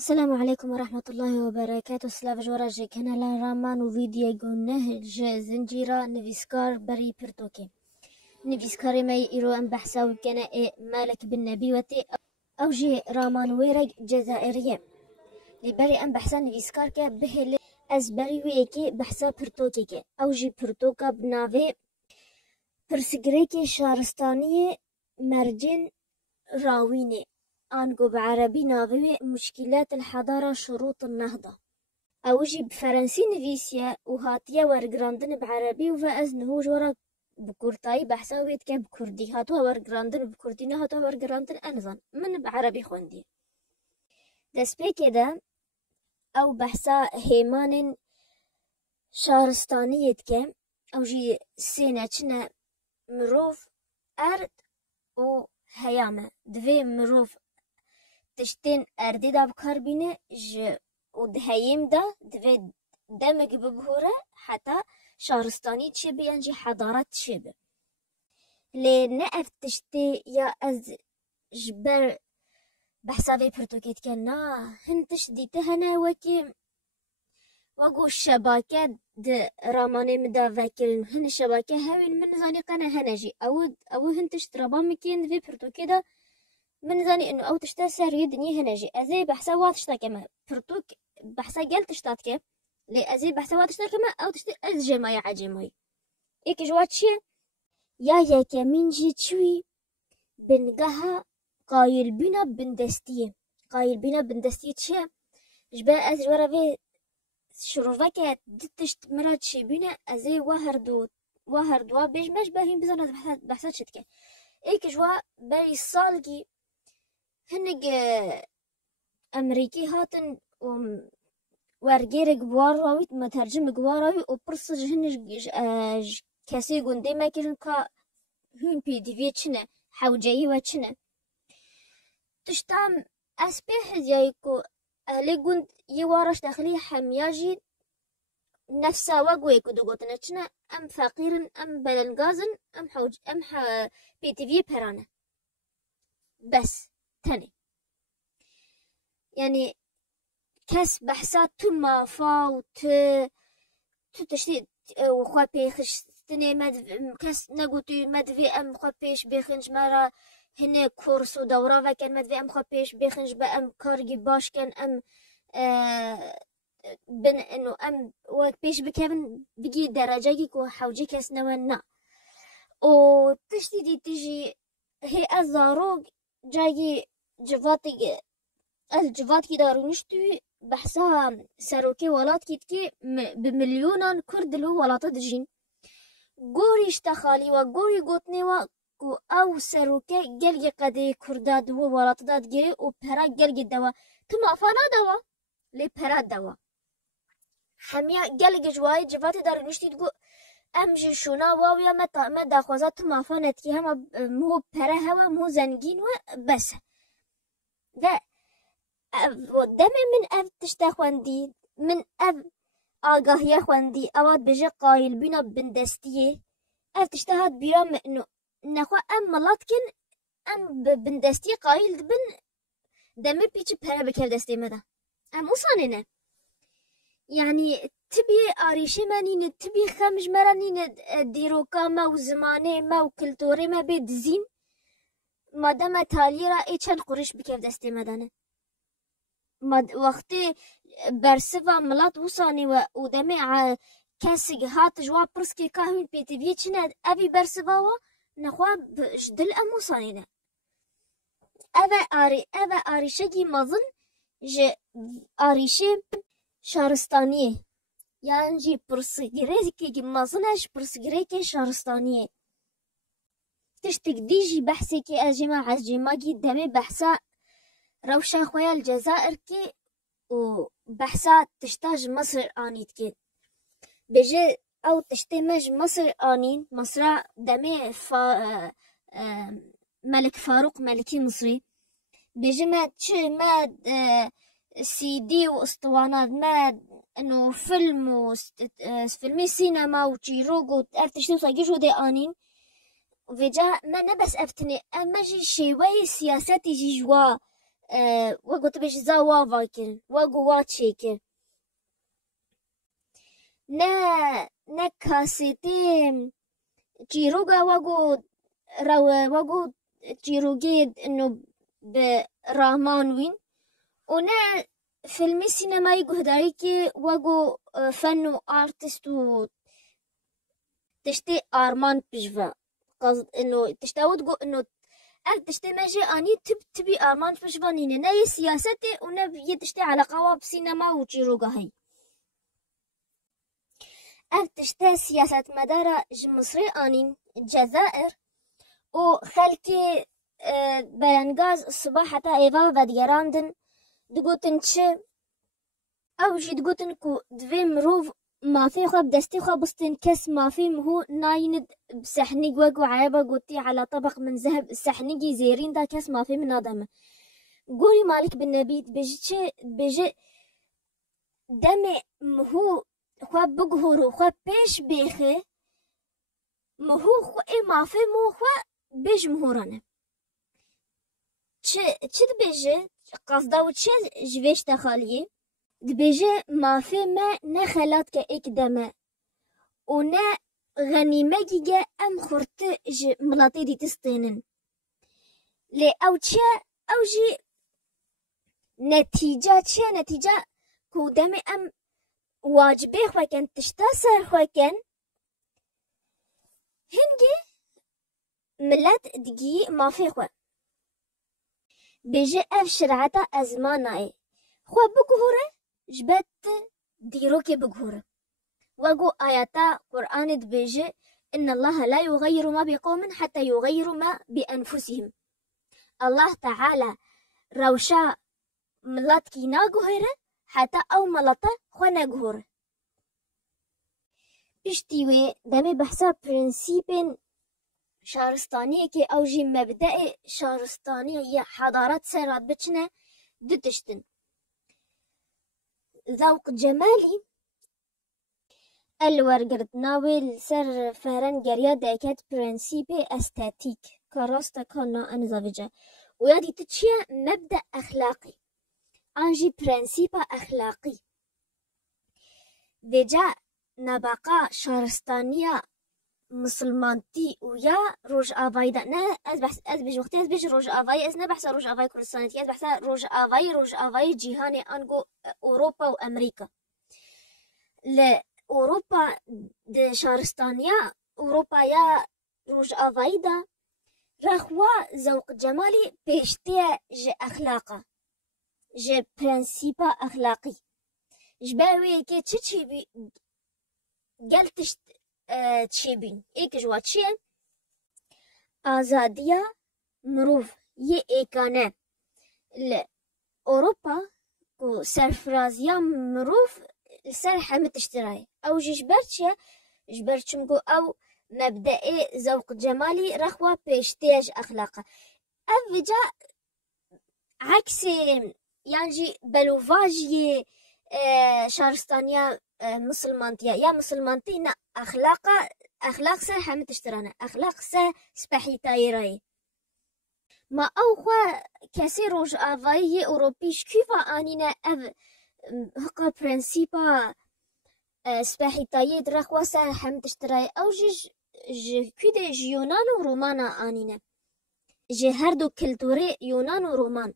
السلام عليكم ورحمة الله وبركاته. سلاف جوراجي كان رامان وفيديو قلناه زنجيرة نفيسكار بري برتوكي نفيسكاري ما يرو أن بحثاوي كان مالك بالنبي وتي أو جي رامان ويرق جزائرية لبري أن بحثا نفيسكار كا بهل أز بري ويكي بحثا برتوكي كا أو جي برتوكا بنافي برسقريكي شارستانية مرجن راويني آنقو بعربي ناظمي مشكلات الحضارة شروط النهضة أوجي بفرنسي نفيسيا وهاتيا ورقراندن بعربي وفأزنهو جورا بكورتاي بحثاويت كا بكردي هاتوا ورقراندن بكردي هاتوا ورقراندن أنظن من بعربي خوندي دسبي كده أو بحثا هيمان شارستانيت كا أوجي سينا چنا مروف أرد و هيامة دوي مروف تشتين أردي دا بكار بينه ودهيم دا دوي دمك ببهورة حتى شهرستاني تشبه يعني حضارات تشبه لنقف تشتي يا أز جبر بحسابي برتوكيت كنا هنتش دي تهنا وكي وقو الشبكة راماني مدا فاكرين هن الشبكة هاوين من زاني قنا هنجي أو هنتش ترابا مكين في برتوكيدا من زاني إنه أو تشتاسر يدني هنجي أزي بحسا واتشتا كما برتوك بحسا قال تشتات كم لأزي بحسا واتشتا كما أو تشتا أزجما يا عجمي إيك جواتشي يا كمين جي تشوي بنقها قايل بنا بندستيه قايل بنا بندستيه تشي جبا أزجورا في شروفك دتشت مراد شي بنا أزي وهردوا بيج مش باهين بزانا بحسات شتك إيك جوا بري الصالقي هنق أمريكي هاتن ورقير قواراوي مترجم قواراوي وبرصج هنج كاسي قندي ما كيرن كا هون بي دي في تشنا حوجي وتشنا تشتام أسبيح جايكو أهلي قند يوارش داخلي حمياجي نفسا وقوي كدوغوتنا تشنا أم فقيرن أم بلنغازن أم حوج أم بي تي في برانا بس تاني يعني كاس بحثات تما فاو تشتي وخوا بيخش تني كاس نقولي مدفي أم خوا بيش بيخنج مرة هنا كورس ودورة فكان مدفي أم خوا بيش بيخنج بأم كارجي باش كان أم بن إنه أم وبيش بكمن بيجي درجة كو حوجي كاس نوانا وتشتي دي تجي هي الزاروق جاي جفاتي الجفات كي دارو نشتوي بحسها ساروكي ولات كيتكي بمليونان كرد له ولات دجين قوري اشتخالي وقوري قوتني وكو او ساروكي قلقي قدي كرداد هو ولات داد جي وبهرا قلقي دوا تما فانا دوا لي بهرا دوا حميا قلقي جواي جفاتي دارو نشتي تقو امجي شونا واويا ما داخوزات تما فانت كي هما مو بهرا هوا مو زنجين بس ده دمي من أب تشتا خواندي من أب آقاهية خواندي أواد بجي قايل بينا بندستيه أب تشتهاد بيرام إنه نخوا أم ملاتكن أم بندستيه قايل بن دمي بيجي بهرا بكير دستي مدا أم وصانينا يعني تبي آريشي مانين تبي خمج مرانين ديروكا ما وزماني ما وكلتوري ما بيدزين مادام تاليرا إيشان قريش بكير دستي مدانا وقتی برسوا ملات وصانی و دمی کسی هات جواب پرسکی که هون پیتوی چنه اوی برسوا و نخواب جدل ام وصانی نه اوه آریشه گی مظن ج آریشه شهرستانیه یعنی جی پرسگره که مظنش پرسگره که شهرستانیه تشتک دیجی بحثی که از جماع گی دمی بحثا روشا خويا الجزائر كي وبحثات تشتاج مصر آنيت كي بيجي أو تشتمج مصر آنين مصر دمي ملك فاروق ملكي مصري بيجي ما سي دي واسطوانات ما انه فيلم فيلمي سينما وتشيروغ وتشتو صاقيشو دي آنين وفيجا ما نبس افتني اما جي شيوي سياساتي جي جوا وەگو تبێژ زا وا ڤایکردن وەگو وا چێکرد نه کاسێتێ چیرۆگا وەگو چیرۆگێ bi rahman wîn û ne filmê sînemayî guhdarîkê wego fen û artîst û tiştê arman pişve tişta wî digot ev tiştê me jê anî tibî arman pişvanîne ne yê siyasetê û ne yê tiştê eleqa wa bi sînema û çîroga heye ev tişte siyasetmedara ji Misrê anîn Cezayir û xelkê berengaz siba heta êva vedigerandin digotin çi ew jî digotin ku divê mirov mafê xwe bi destê xwe bistên kes mafê mihû nayîne bi sehnîk wekû Eyeba gotiye ala tebeq min zeheb sehnîkî zêrîn da kes mafê min nademe gorî Malik bin Nebî dibêje çi dibêje demê mihû xwe biguhor û xwe pêş bêxe mihû ê mafê mû xwe bê ji mihoran e çi dibêje qasda wî çi ye ji vê şta xaliyê dibêje mafê me ne xelatke êk deme û ne xenîmekî ge em xurti ji milatê dîtistênin lê ew çi ye ew jî netîca çi ye netîca ku demê em wacibê xwe ken tişta ser xwe ken hingî millet digihî mafê xwe bêje ev şireta ezmana ye xwe biguhore ji ber tu dîrokê biguhore wego ayeta Qur'anê dibêje inna Allaha la yughayyiru ma biqawmin heta yughayyiru ma bi enfusihim Allah Teala rewşa miletkî naguhere heta ew mileta xwe neguhore piştî wê demê behsa prensîpên şaristaniyekê ew jî mebdeê şaristaniyê hedaret ser hat biçine du tiştin zewq cemalî el wergirtina wê li ser ferên geriya deket prensîpê estetîk ka rast e ka na enzavice û ya dîtî çi ye mebde exlaqî an jî prensîpa exlaqî vêca nebeqa şaristaniya misilmantî û ya rojavayî de ne ez bêjim ez bêje rojavayî ez ne behsa rojavayî Kurdistanê ez behsa rojavayî cîhanê an got Ewropa û Amerîka li Ewropa di şaristaniya Ewropaya rojavayî de rexwa zewq cemalî pêştî ye ji exlaqa ji prensîpa exlaqî ji ber wê yekê çi çêbî gel tişt çêbîn êk ji wa çi ye azadiya mirov yê êkane li Ewropa ku serfiraziya mirov li ser hemû tiştî ra ye ew jî ji ber çi ye ji ber çimku ew mebdeê zewq cemalî rexwa pêştî ye ji exlaqa ev vêca eksê yan jî belovajiyê şaristaniya misilmantiya ya misilmantî ne exlaq ser hemû tiştî ra ne exlaq ser spehîtayî ra ye ma ew xwe kesê rojavayî Ewropî ji kîva anîne ev hiqa prensîpa spehîtayî di rexwa ser hemû tiştî ra ye ew jî ji kî de ji Yunan û Romana anîne ji her du kulturê Yunan û Roman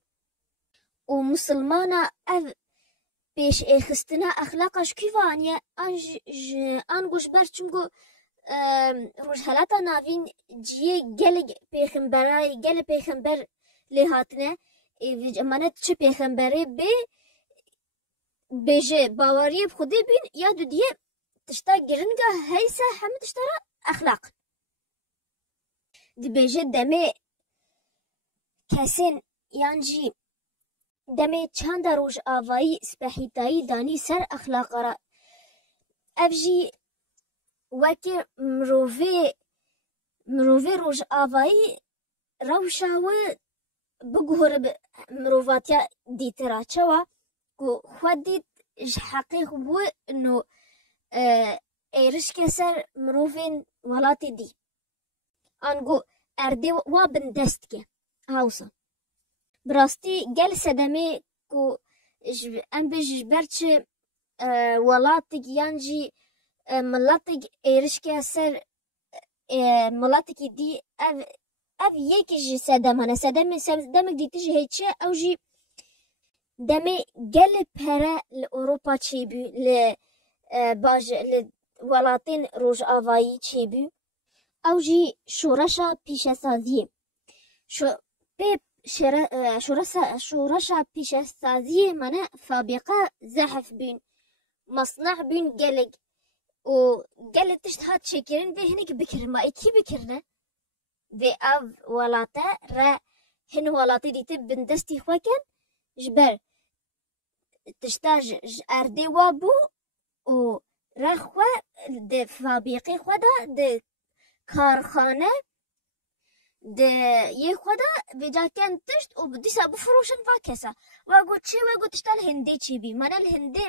û misilmana ev pêşêxistina exlaqa ji kîva aniye an got ji ber çimku rojhelata navîn ciyê gelek pêxemberayê gelek pêxember lê hatine êvî çi pêxemberê bê bêje baweriyê bi Xwedê bîn ya du diye tişta giring e hey ser hemû tişta re exlaq dibêje demê kesên yan jî demê çanda rojavayî spehîtayî danî ser exlaqa ra ev jî wekî mirovê rojavayî rewşa wê biguhore bi mirovatiya dîtî ra çawa ku xwe dît ji heqê wê û êrişke ser mirovên welatê dî an got erdê wa bin dest ke hewsa براستی گل صدمه کو ام بج برچ ولاتك يانجي ملاتك ايرشكي سر ملاتك دي اف يكي صدم انا صدمك دي تجي هيتشي او جي دمي قلب هرا لأوروبا تشيبو باج لولاتين روج آفايي تشيبو او جي شورشا بيشا سازي شو بيب شورشا بيشا سازي منا فابقة زحف بين مصنع بين قلق وقلت تشتهات شكرين في هناك بكر ما اكي بكرنا في اف ولاتا را هن ولاتي دي تب دستي خوكن جبر تشتاج اردي وابو و رخوة ده فابيقي خودا ده کارخانه ده یه خدا بجا کن تشت و بدیسا بفروشن و کسا واگو چه واگو تشتال هنده چی بی من الهنده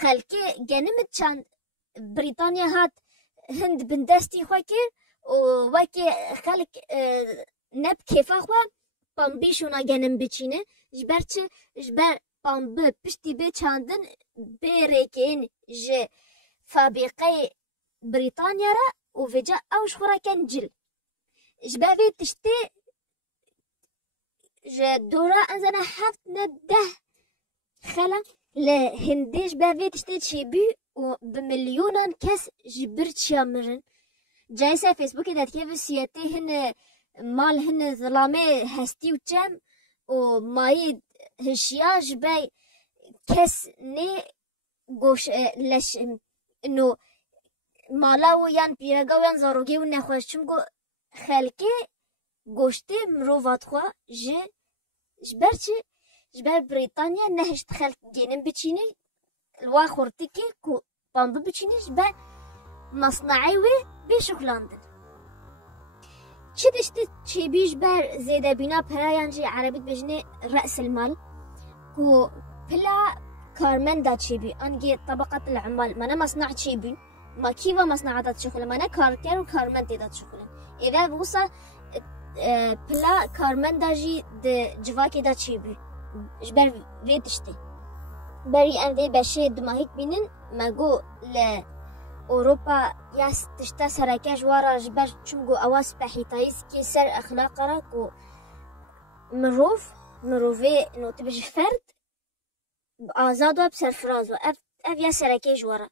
خلقی گنمت چند بریتانیا هات هند بندستی خواه کر و واکی خلق نب کفا خواه پامبیشونا گنم بچینه جبر چه جبر پامبه پشتی به چاندن بیرکین جه فابیقه بریتانیا را و وجا اوش خورا کن جل جبابي تشتي دورا انزنا حفت نده خلا لهندي جبابي تشتي تشيبي و بمليونان كس جبرت شامرن جايسة فيسبوك دات كيف سياتي هن مال هن ظلامي هستي وچم و ماي هشيا جباي كس ني گوش لش انو مالاو یان پیرگاو یان زاروگی و نخوش چونگو خلقی گوشتی مروفات خواه جبر بریتانیا نهشت خلق گینم بچینی الوا خورتکی کو بامبو بچینی جبر مصنعی و بشکلاندن چی دشتی چی بیش بر زیده بینا پرایانجی عربیت بجنه رأس المال کو پلا کارمن دا چی بی انگی طبقات العمال منا مصنع چی بی ما كيفا مصنعات شغل ما أنا كاركر وكارمن تيدا شغل إذا بوصل بلا كارمن داجي د جواكي دا تشيبي جبر فيدشتي بري أندي بشي دماهيك بينن ما جو ل أوروبا ياس تشتا سركة جوارا جبر شمجو أواس بحيتايز كي سر أخلاق راكو مروفي إنه تبج فرد آزاد وبسر فراز وأف يا سركة جوارا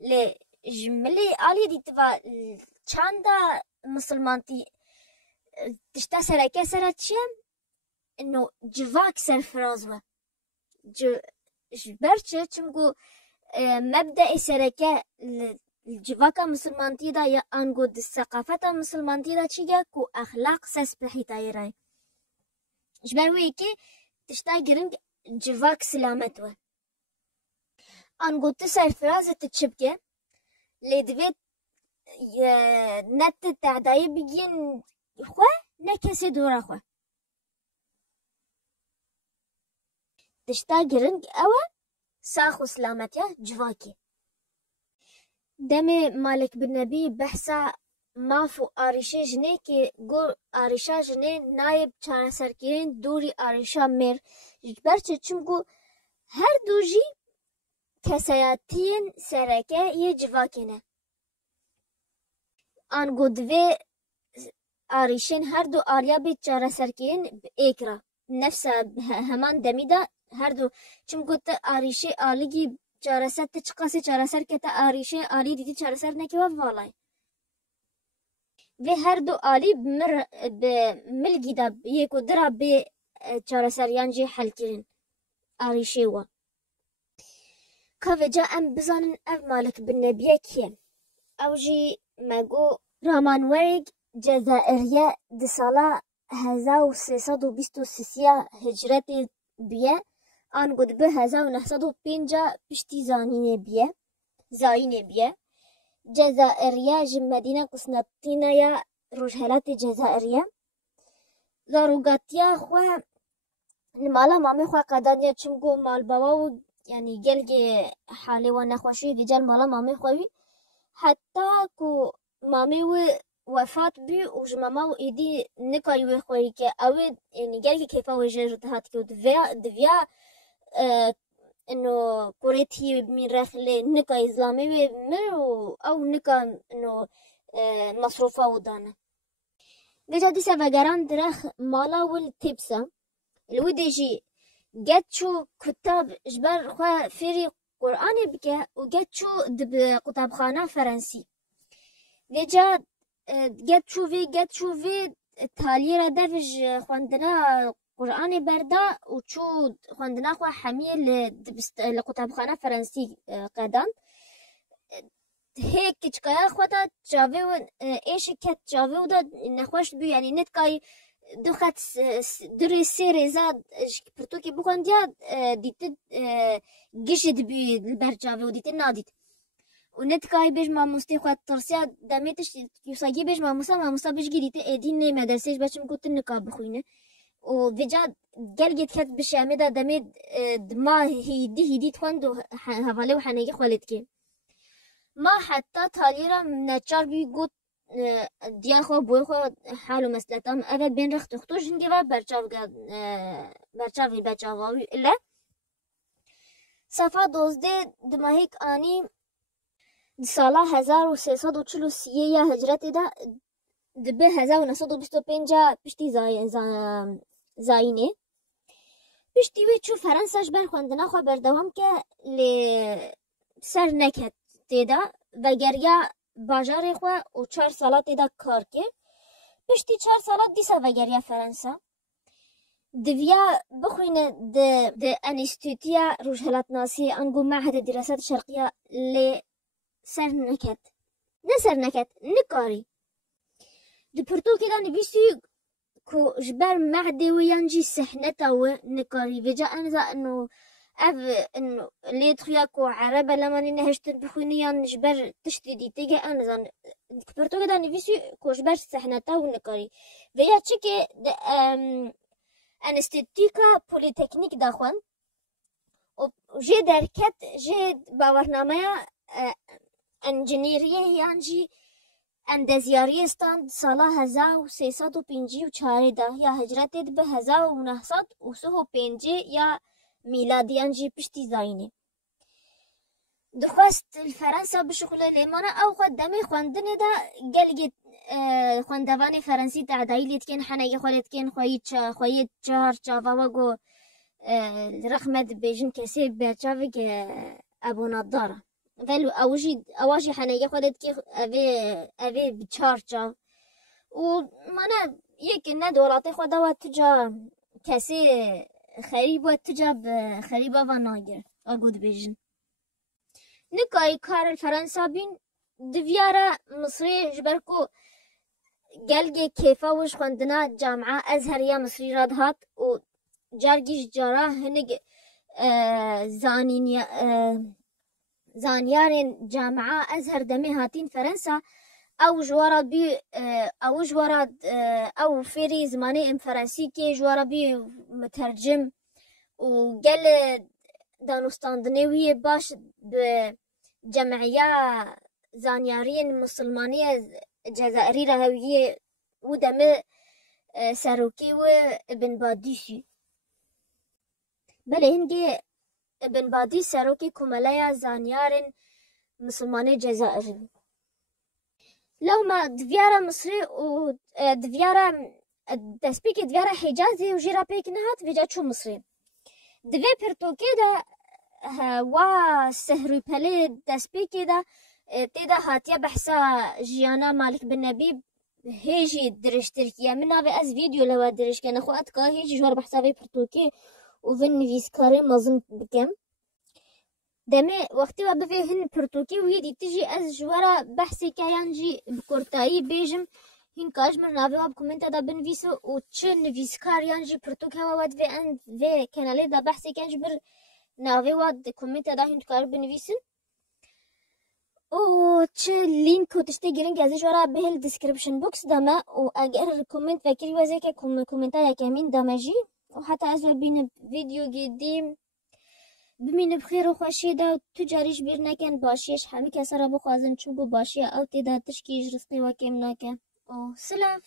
ل جملي آلي دي تبا چاندا مسلمانتي تشتا سركة سراتشيم انو جواك سرفرازوه جبرچه چمگو مبدأ سركة الجواكا مسلمانتي دا يا انگو د ثقافتا مسلمانتي دا چيگا كو اخلاق سس بحيتاي راي جبروي كي تشتا گرنگ جواك سلامتوه انگو تسرفراز تتشبكه لدويت نت تعداي بيجين خواه نكسي دورا خواه تشتا گرنگ اوه ساخو سلامتيا جواكي دمي مالك بالنبي بحثا مافو آريشة جنه كي گور آريشة جنه نايب چانه سرکرين دوری آريشة مير جبرچه چمگو هر دوجي کسایتین سرکه یه جواکنه آنگو دوی آریشن هر دو آریا بی چاره سرکین ایکرا نفس همان دمیدا هر دو چون گوت آریشه آلیگی چاره سر تچقاسی چاره سر که تا آریشه آلی دیدی چاره سر نکیوا والای و هر دو آلی بملگی دا یکو درا بی چاره سر یانجی حل کرن آریشه و كافجا أم بزانن أف مالك بالنبي كيم أو جي ماجو رامان ورق جزائرية دي صلاة هزا و سيصد و بيستو سيسيا هجرتي بيه آن قد به هزا و نحصد و بينجا بشتي زايني بيه جزائرية جم مدينة قسنطينة يا رجهلات جزائرية ضروقاتيا خوا المالا مامي خوا قدانيا چمگو مال بابا يعني جلجي حالي وانا خوشي رجال مالا مامي خوي حتى كو مامي و وفات بی و جماما و ایدی نکاری وی خوری که اوه یعنی گلکی کیفا وی جر دهات که دویا انو کوریتی می رخله نکا اسلامی وی مر و او نکا انو مصروفا و دانه بجا دیسا وگران درخ مالا ول تیبسا الودجي جاتشو كتاب جبر خوا فيري قرآني بكا وجاتشو دب كتابخانة فرنسي وجا جاتشو في تاليرا دفج خواندنا قرآني بردا وشو خواندنا خوا حمية لكتابخانة فرنسي قدان هيك تشكايا خواتا تشافيو ايش كات تشافيو دا نخوش بي يعني نتكاي دخت دري سيري زاد برتوكي بخوان دياد ديت جشد بي البرجافي وديت ناديت ونتكاي بيج ما مستي خوات ترسيا دميتش يوساجي بيج ما موسى بيج ديت ادين ني مدرسيش باشم كنت نقاب بخوينه وفيجا جلجت كات بشامي دا دميت ما هيدي تخوندو هفالي وحنيجي خالتكي ما حتى تاليرا نچار بي گوت دیاخو بوی خو حالو مسلتام اوه بین رخت اختو جنگی و برچاوی بچاواوی اله صفحه 12 دماهیک آنی سالا 1343 یا هجرت دا دبه 1925 پشتی زاینه پشتی وی چو فرانساش بر خوندنا خو بردوام که سر نکت تیدا و گریا باجار خو و 4 سالات دا کار کرد پشتی 4 سالات دیسا وگریا فرانسا دویا بخوینه د انستیتویا روجهلات ناسی انگو معهد دراسات شرقیه لی سر نکت نه سر نکت نکاری د پرتو که دا نویسی که جبر معهد ویانجی سحنتا و نکاری وجا انزا انو انو لي تخياكو عربة لما نهشت بخونيان جبر تشتدي تيجي انزان كبرتو كده نفسي كو جبر سحنتا ونكاري ويا تشكي انستيتيكا بوليتكنيك داخوان وجي دركت جي باورنامه انجنيريه يانجي اندزياريه ستاند سالا 1354 دا يا هجرت به 1905 يا میلادیان جی پشتی زاینه دخواست الفرنسا بشغله لیمانه او خود دمی خواندنه دا گلگی خواندوان فرنسی تعدایی لیتکن حنگی خوالیتکن خواهید چهار چاوا گو رخمت بیجن کسی برچاوی که ابو ناداره ولو اواجی حنگی خوالیتکن اوی بچار چاو و منه یک نه دولاته خود و تجا کسی خریب و تجاب خریبا و ناگر اگود بیجن نکای کار فرانسا بین دویارا مصری جبرکو گلگی کیفا وش خوندنا جامعه ازهریا مصری راد هات و جارگیش جارا هنگ زانیارین جامعه ازهر دمی هاتین فرانسا او جوارا بی او فيري زماني ام فرنسي كي جوارا بي مترجم و قال دانوستاندنيوية باش بجمعية زانيارين مسلمانية جزائرية هوية ودم ساروكي و ابن باديسي بله هنگي ابن بادي ساروكي كمالية زانيارين مسلمانية جزائرية لو ما دویارا مصری و دویارا دسپیک دویارا حجازی و جیرا پیک نهات ویجا چو مصری دوی پرتوکی دا و سهروی پلی دسپیکی دا تیدا هاتیا بحثا جیانا مالک بن نبی هیجی درش ترکیه من ناوی از ویدیو لوا درش کنه خو اتکا هیجی جوار بحثا وی پرتوکی و وی نویسکاری مازم بکم دمه وقتی و بفی هن پرتوکی ویدی تجی از جوارا بحثی که یانجی بکرتایی بیجم هن کاج من ناوی و بکومنت دا بنویسو و چه نویسکار یانجی پرتوک هوا ود وی اند وی کنالی دا بحثی که انج بر ناوی و کومنت دا هن کار بنویسن و چه لینک و تشتی گرنگ از جوارا بهل دیسکریپشن بوکس دما و اگر کومنت فکری وزی که کومنتا یکمین دمجی و حتی از بین ویدیو گیدیم بمین بخیر و خوشی دا تو جاریش بیر نکن باشیش همه کسا را بخوازن چون باشی او تیدا تشکیش رزقی و کم نکن û silav.